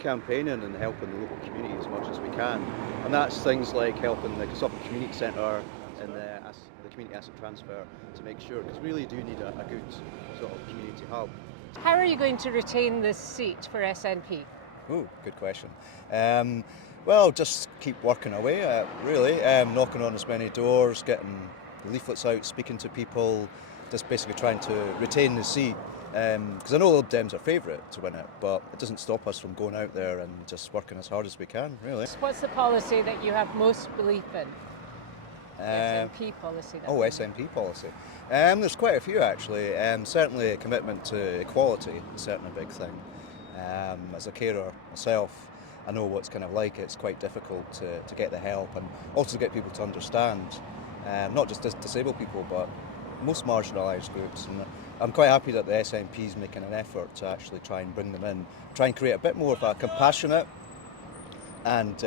campaigning and helping the local community as much as we can, and that's things like helping the Corstorphine Community Centre and the community asset transfer to make sure, because we really do need a good sort of community hub. How are you going to retain this seat for SNP? Oh, good question. Well, just keep working away at it, really, knocking on as many doors, getting leaflets out, speaking to people, just basically trying to retain the seat. Because I know Lib Dems are favourite to win it, but it doesn't stop us from going out there and just working as hard as we can, really. What's the policy that you have most belief in? SNP policy. SNP policy. There's quite a few actually. Certainly a commitment to equality is certainly a big thing. As a carer myself, I know what it's kind of like. It's quite difficult to get the help and also to get people to understand, not just disabled people, but most marginalised groups. And I'm quite happy that the SNP is making an effort to actually try and bring them in, try and create a bit more of a compassionate and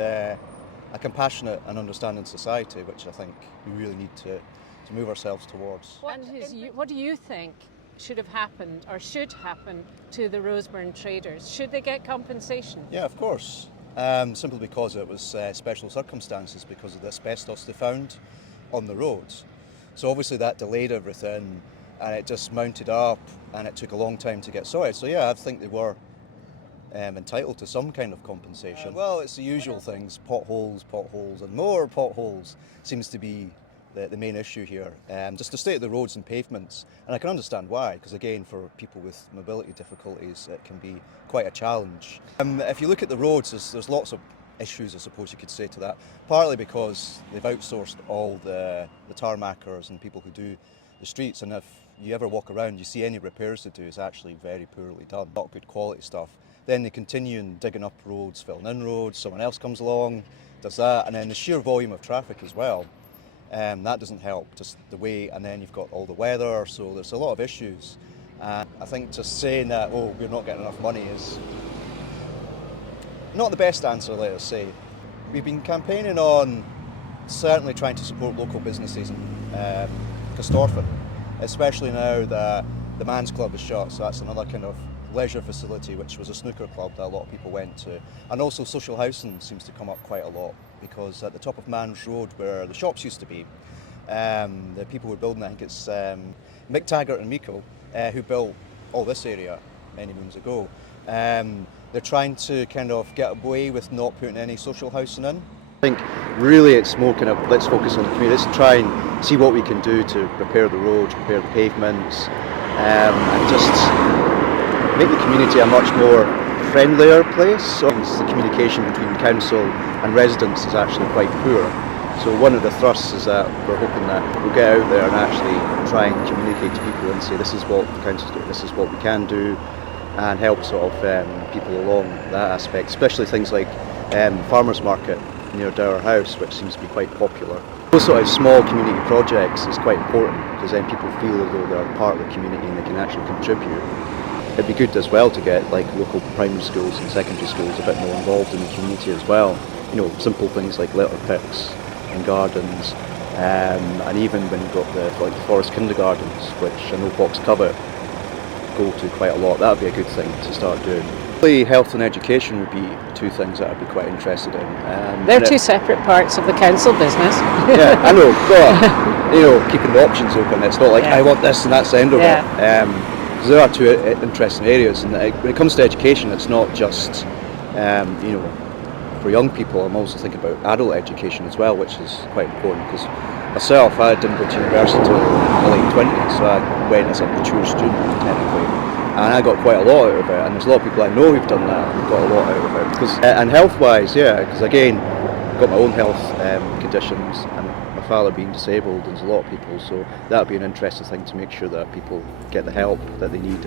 understanding society, which I think we really need to move ourselves towards. What do you think should have happened or should happen to the Roseburn traders? Should they get compensation? Yeah, of course. Simply because it was special circumstances because of the asbestos they found on the roads. So obviously that delayed everything and it just mounted up and it took a long time to get sorted. So yeah, I think they were entitled to some kind of compensation. Well, it's the usual things, potholes, and more potholes seems to be the main issue here. Just the state of the roads and pavements, and I can understand why, because again, for people with mobility difficulties, it can be quite a challenge. If you look at the roads, there's lots of issues, I suppose you could say, to that, partly because they've outsourced all the tarmackers and people who do the streets, and if you ever walk around, you see any repairs they do is actually very poorly done, not good quality stuff. Then they continue in digging up roads, filling in roads, someone else comes along, does that, and then the sheer volume of traffic as well. That doesn't help, just the way, and then you've got all the weather, so there's a lot of issues. I think just saying that, oh, we're not getting enough money is not the best answer, let us say. We've been campaigning on certainly trying to support local businesses in Corstorphine, especially now that the Man's Club is shut, so that's another kind of leisure facility, which was a snooker club that a lot of people went to. And also social housing seems to come up quite a lot, because at the top of Man's Road, where the shops used to be, the people who were building, I think it's Mick Taggart and Miko, who built all this area many moons ago. They're trying to kind of get away with not putting any social housing in. I think really it's more kind of, let's focus on the community, let's try and see what we can do to repair the roads, repair the pavements, and just make the community a much more friendlier place. So the communication between council and residents is actually quite poor. So one of the thrusts is that we're hoping that we'll get out there and actually try and communicate to people and say this is what the council's doing, this is what we can do, and help sort of people along that aspect, especially things like farmers market near Dower House, which seems to be quite popular. Those sort of small community projects is quite important, because then people feel as though they're part of the community and they can actually contribute. It'd be good as well to get like local primary schools and secondary schools a bit more involved in the community as well. You know, simple things like litter picks and gardens, and even when you've got the forest kindergartens, which I know Fox Covert go to quite a lot, that would be a good thing to start doing. Really, health and education would be two things that I'd be quite interested in. They're two separate parts of the council business. Yeah, I know, but you know, keeping the options open. It's not like I want this and that's the end of it. There are two interesting areas, and when it comes to education, it's not just you know, for young people. I'm also thinking about adult education as well, which is quite important, because myself, I didn't go to university until my late 20s, so I went as a mature student technically, and I got quite a lot out of it, and there's a lot of people I know who've done that and got a lot out of it. Because and health-wise, yeah, because again, I've got my own health conditions, and my father being disabled, there's a lot of people, so that would be an interesting thing to make sure that people get the help that they need.